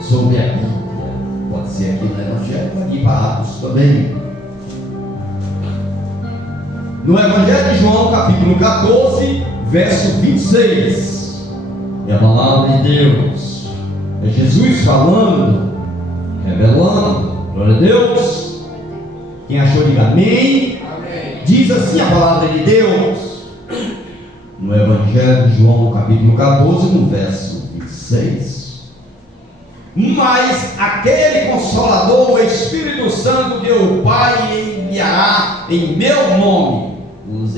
sobre a Bíblia. Pode ser aqui no Evangelho, pode ir para Atos também. No Evangelho de João, capítulo 14, verso 26. É a palavra de Deus. É Jesus falando, revelando. Glória a Deus. Quem achou, diga amém. Amém. Diz assim a palavra de Deus. No Evangelho de João, capítulo 14, no verso 26. Mas aquele Consolador, o Espírito Santo, que o Pai enviará em meu nome, vos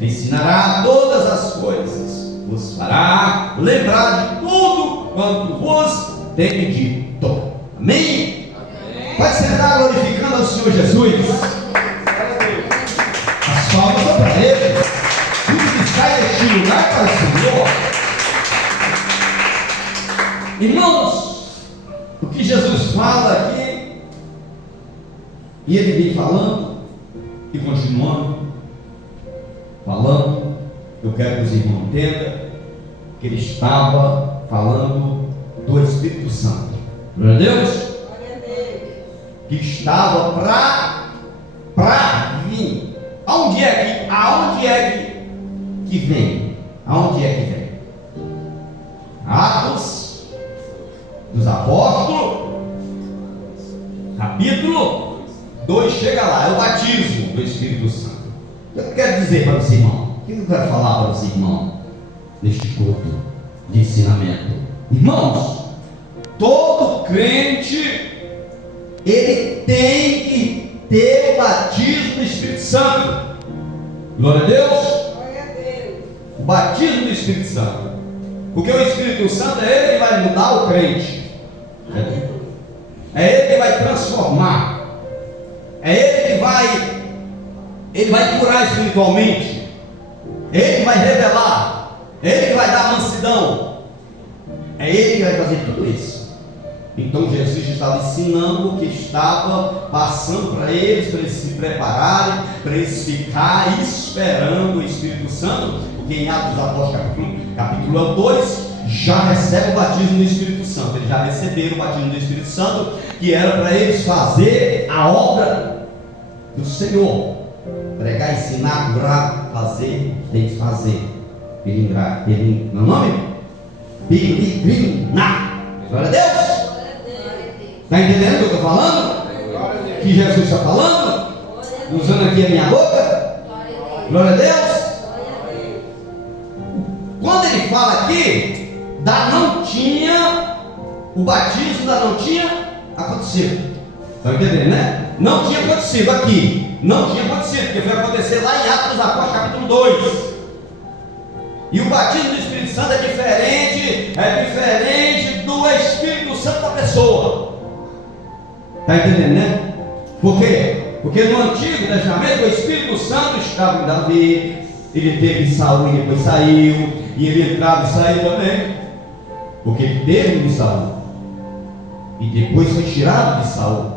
ensinará todas as coisas, vos fará lembrar de tudo quanto vos tenho dito. Amém? Amém. Pode sentar glorificando ao Senhor Jesus. As palmas são para Ele. Tudo que sai deste lugar para o Senhor. Irmãos, o que Jesus fala aqui, e Ele vem falando e continuando falando. Eu quero que os irmãos entendam que Ele estava falando do Espírito Santo. Glória a Deus. Que estava para vir. Aonde é que vem? Aonde é que vem? Atos dos Apóstolos, capítulo 2, chega lá, é o batismo do Espírito Santo. Eu quero dizer para você, irmão, o que eu quero falar para você, irmão, neste culto de ensinamento? Irmãos, todo crente, ele tem que ter o batismo do Espírito Santo. Glória a Deus. O batismo do Espírito Santo, porque o Espírito Santo é ele que vai mudar o crente, é ele que vai transformar, é ele vai curar espiritualmente, é ele que vai revelar, é ele que vai dar mansidão, é ele que vai fazer tudo isso. Então Jesus estava ensinando o que estava passando para eles se prepararem, para eles ficarem esperando o Espírito Santo, porque em Atos dos Apóstolos capítulo 2 já recebe o batismo do Espírito Santo. Eles já receberam o batismo do Espírito Santo, que era para eles fazer a obra do Senhor, pregar, ensinar, curar, fazer, tem que fazer, peregrinar, meu nome? Peregrinar. Glória a Deus. Está entendendo o que eu estou falando? Que Jesus está falando? Usando aqui a minha boca? Glória a Deus. Quando ele fala aqui, o batismo ainda não tinha acontecido. Está entendendo, né? Não tinha acontecido aqui. Não tinha acontecido, porque foi acontecer lá em Atos dos Apóstolos, capítulo 2. E o batismo do Espírito Santo é diferente do Espírito Santo da pessoa. Está entendendo, né? Por quê? Porque no Antigo Testamento o Espírito Santo estava em Davi, ele teve em Saul e depois saiu, e ele entrava e saiu também, porque ele teve em Saul, e depois foi tirado de Saul,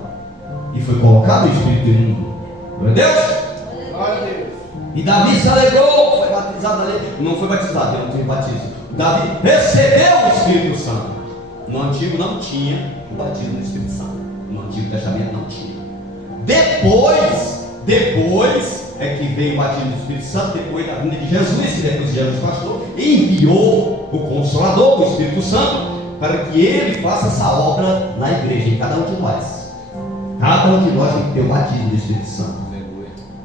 e foi colocado o Espírito imundo. Glória a Deus? Glória a Deus. E Davi se alegrou, foi batizado ali, não foi batizado, ele não teve batismo. Davi recebeu o Espírito Santo. No Antigo não tinha o batismo do Espírito Santo. No Antigo Testamento não tinha. Depois é que veio o batismo do Espírito Santo, depois da vinda de Jesus, que depois Jesus pastor, enviou o Consolador, o Espírito Santo, para que ele faça essa obra na igreja, em cada um de nós. Cada um de nós tem que ter o batismo do Espírito Santo.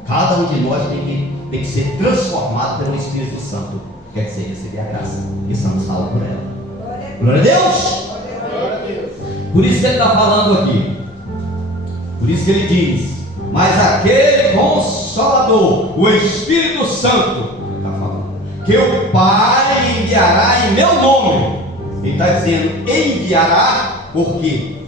Cada um de nós tem que ser transformado pelo Espírito Santo. Quer dizer, receber a graça que somos salvos por ela. Glória a Deus! Glória a Deus. Por isso que ele está falando aqui. Por isso que ele diz: mas aquele Consolador, o Espírito Santo, está falando, que o Pai enviará em meu nome. Ele está dizendo enviará, porque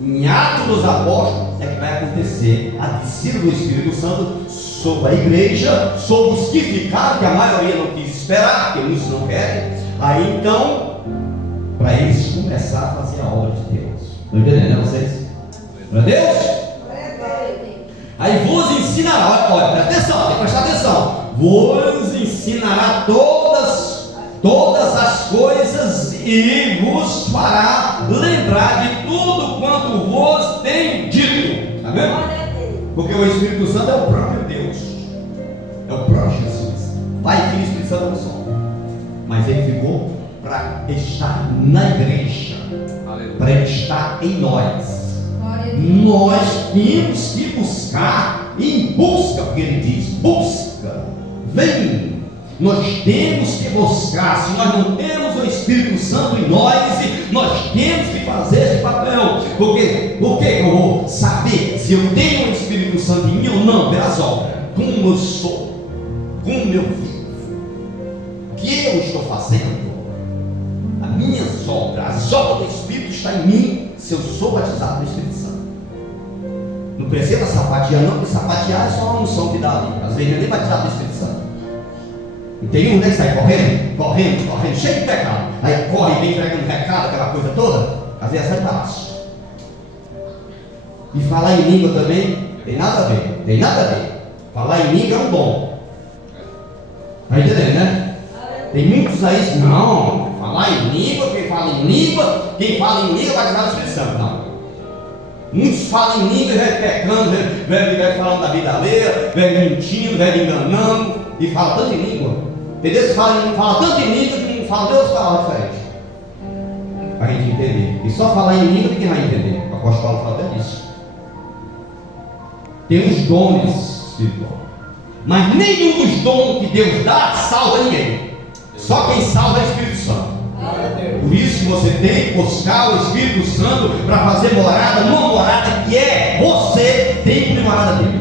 em Atos dos Apóstolos é que vai acontecer a descida do Espírito Santo sobre a igreja, sobre os que ficaram, que a maioria não quis esperar, porque muitos não querem. Aí então, para eles começar a fazer a obra de Deus. Estão entendendo, né, vocês? Glória a Deus? Aí vos ensinará, olha, presta atenção, tem que prestar atenção. Vos ensinará todas as coisas e vos fará lembrar lembrar de tudo quanto vos tenho dito. Está vendo? Porque o Espírito Santo é o próprio Deus, é o próprio Jesus. Pai, Filho e Espírito Santo não são, mas ele ficou para estar na igreja, para ele estar em nós. Nós temos que buscar, e em busca, porque ele diz: busca, vem. Nós temos que buscar. Se nós não temos o Espírito Santo em nós temos que fazer esse papel. Por que eu vou saber se eu tenho o Espírito Santo em mim ou não? Pelas obras, como eu sou, como eu vivo, o que eu estou fazendo, as minhas obras, as obras do Espírito estão em mim, se eu sou batizado no Espírito Santo. Não precisa sapatear não, porque sapatear é só uma unção que dá ali. Às vezes não é nem batizado no Espírito Santo. E tem um que sai correndo, cheio de pecado. Aí corre, vem entregando pecado, aquela coisa toda. Às vezes sai baixo. E falar em língua também tem nada a ver. Falar em língua é um dom. Está entendendo, né? Tem muitos aí que não, falar em língua, quem fala em língua vai batizar no Espírito Santo. Não. Muitos falam em língua e vai pecando, vai falando da vida alheia, vai mentindo, vai enganando, e fala tanto em língua. Entendeu? Fala tanto em língua que não fala Deus palavras diferentes. Para a gente entender. E só falar em língua ninguém vai entender. O apóstolo Paulo fala até disso. Tem os dons espirituais, mas nenhum dos dons que Deus dá salva ninguém. Só quem salva é o Espírito Santo. Por isso que você tem que buscar o Espírito Santo para fazer morada, uma morada que é você dentro de morada dele.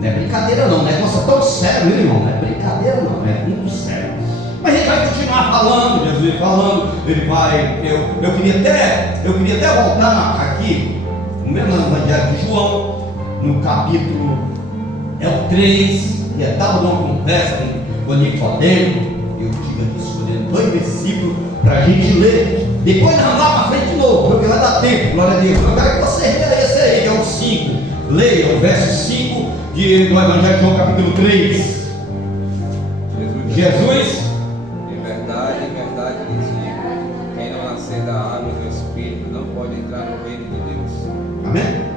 Não é brincadeira não, o negócio é tão sério, meu irmão, não é brincadeira não, é muito sério. Mas a gente vai continuar falando, Jesus falando, ele vai, eu queria até voltar aqui, no mesmo Evangelho de João, no capítulo 3, que estava numa conversa com Nicodemo. Eu tive aqui escolhendo 2 versículos para a gente ler. Depois nós vamos lá para frente de novo, porque vai dar tempo, glória a Deus. Eu quero que você leia esse aí, que é o 5. Leia o verso 5 do Evangelho de João, capítulo 3. Jesus, em verdade lhes digo: quem não nascer da água e do Espírito não pode entrar no reino de Deus. amém?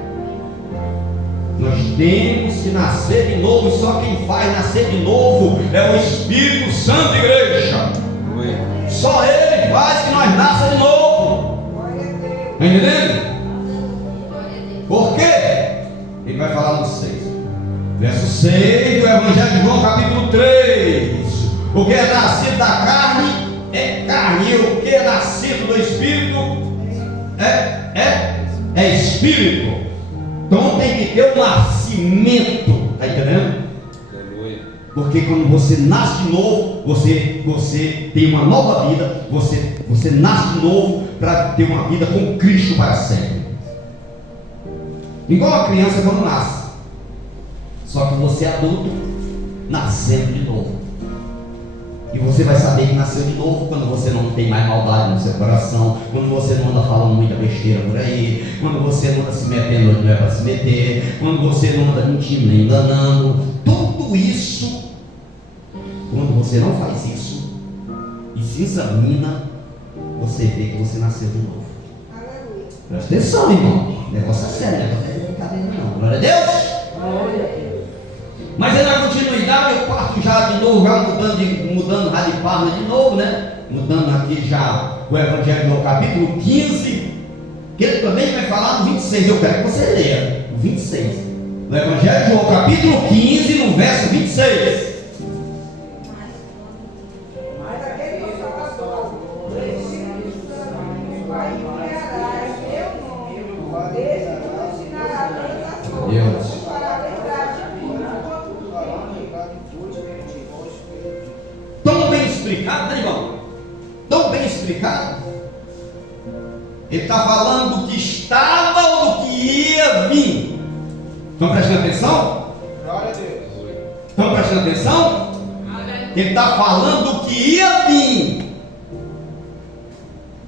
Nós temos que nascer de novo, e só quem faz nascer de novo é o Espírito Santo, igreja. Só Ele faz que nós nasça de novo. Está entendendo? Por quê? Ele vai falar no 6. Verso 6 do Evangelho de João, capítulo 3. O que é nascido da carne é carne, e o que é nascido do Espírito é Espírito. Então tem que ter um nascimento, está entendendo? Aleluia. Porque quando você nasce de novo, você tem uma nova vida, você nasce de novo para ter uma vida com Cristo para sempre. Igual a criança quando nasce. Só que você é adulto, nascendo de novo. E você vai saber que nasceu de novo quando você não tem mais maldade no seu coração, quando você não anda falando muita besteira por aí, quando você não anda se metendo onde não é para se meter, quando você não anda mentindo nem enganando. Tudo isso, quando você não faz isso e se examina, você vê que você nasceu de novo. Presta atenção, irmão. O negócio é sério, não é brincadeira não. Glória a Deus. Mas aí na continuidade eu parto já de novo, já mudando já de página de novo, né? Mudando aqui já o Evangelho no capítulo 15, que ele também vai falar no 26. Eu quero que você leia o 26. O Evangelho de João, capítulo 15, no verso 26. Mas aquele que Salvador, o Espírito Santo, vai enviar meu nome, esse vos ensinará todas as coisas, para lembrar de mim quando Tão bem explicado, né, irmão? Tão bem explicado. Ele está falando do que estava ou do que ia vir. Estão prestando atenção? Glória a Deus. Estão prestando atenção? Ele está falando do que ia vir.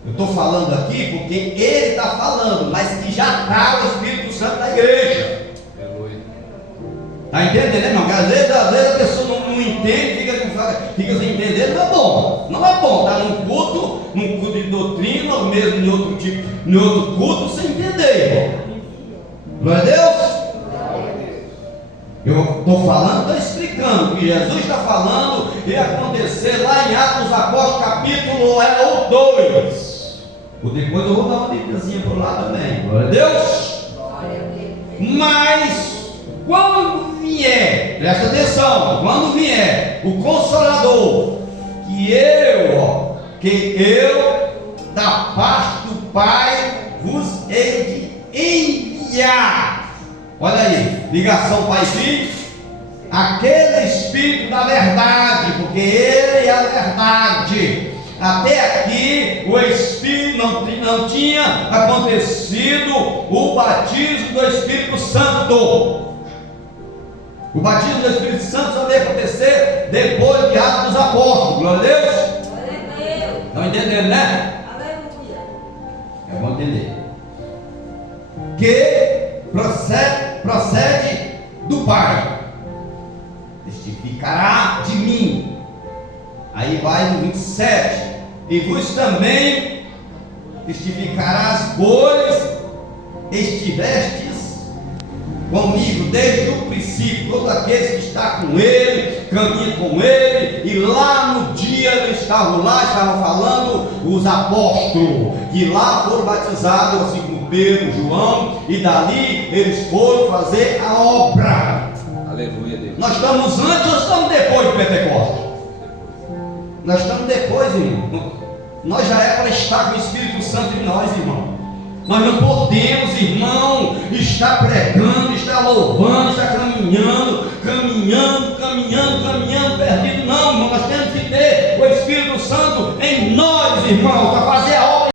Eu estou falando aqui porque ele está falando, mas que já está o Espírito Santo na igreja. Está entendendo, irmão? Porque às vezes a pessoa não entende, fica sem entender. é bom. Não é bom estar num culto de doutrina, ou mesmo em outro culto, sem entender, irmão. Glória a Deus. Eu estou falando, estou explicando. O que Jesus está falando ia acontecer lá em Atos dos Apóstolos, capítulo 2. Depois eu vou dar uma dicasinha por lá também. Glória a Deus. Mas quando vier, presta atenção, quando vier o Consolador, que eu da parte do Pai vos hei de enviar. Olha aí, ligação Pai e Filho, aquele Espírito da verdade, porque Ele é a verdade. Até aqui o Espírito não tinha acontecido o batismo do Espírito Santo. O batismo do Espírito Santo só veio acontecer depois de Atos dos Apóstolos. Glória a Deus. Estão entendendo, né? Aleluia. É bom entender. Que procede do Pai, testificará de mim. Aí vai no 27. E vos também testificarás, pois estivestes comigo desde o princípio. Todos aqueles que estão com Ele, caminham com Ele. E lá no dia eles estavam falando os apóstolos, que lá foram batizados, assim como Pedro, João, e dali eles foram fazer a obra. Aleluia, Deus. Nós estamos antes ou estamos depois de Pentecostes? Nós estamos depois, irmão. Nós já é para estar com o Espírito Santo em nós, irmão. Nós não podemos, irmão, estar pregando, estar louvando, estar caminhando, perdido. Não, irmão, nós temos que ter o Espírito Santo em nós, irmão, para fazer